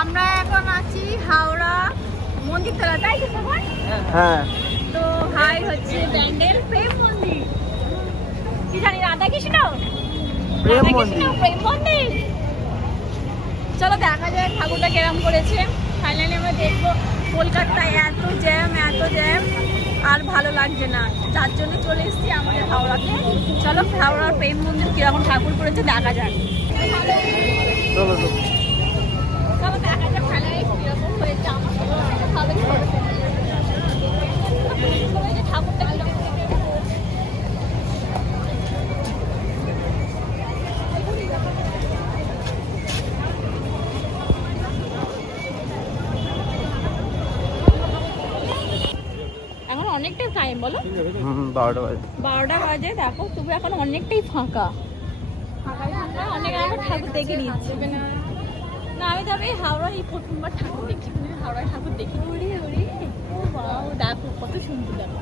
আমরা এখন আছি হাওড়া মন্দিরতলা, তাই তো সবাই? হ্যাঁ। তো হাই হচ্ছে ব্যান্ডেল প্রেম মন্দির, কি জানি রাধা কৃষ্ণ প্রেম রাধা মন্দির। কৃষ্ণ প্রেম মন্দির। চলো দেখা যায় ঠাকুরটা কেরম করেছে। ফাইনালি আমরা দেখবো। কলকাতায় এত জ্যাম আর ভালো লাগছে না, যার জন্য চলে এসেছি আমাদের হাওড়াতে। চলো হাওড়ার প্রেম মন্দির কিরকম ঠাকুর করেছে দেখা যাক। চলো তো। চলো দেখা যাক ফাইনালি কিরকম হয়েছে। আমার তো ভালোই হয়েছে। ঠাকুরটা কিরকম এখন অনেকটাই টাইম বলো। 12টা বাজে। 12টা বাজে, দেখো তবু এখন অনেকটাই ফাঁকা। অনেক আগে ঠাকুর দেখে নিচ্ছে না। আমি তবে হাওড়া এই প্রথমবার ঠাকুর দেখছি, হাওড়ায় ঠাকুর দেখি। ওরে ওরে ও বাবা, দেখো কত সুন্দর। দেখো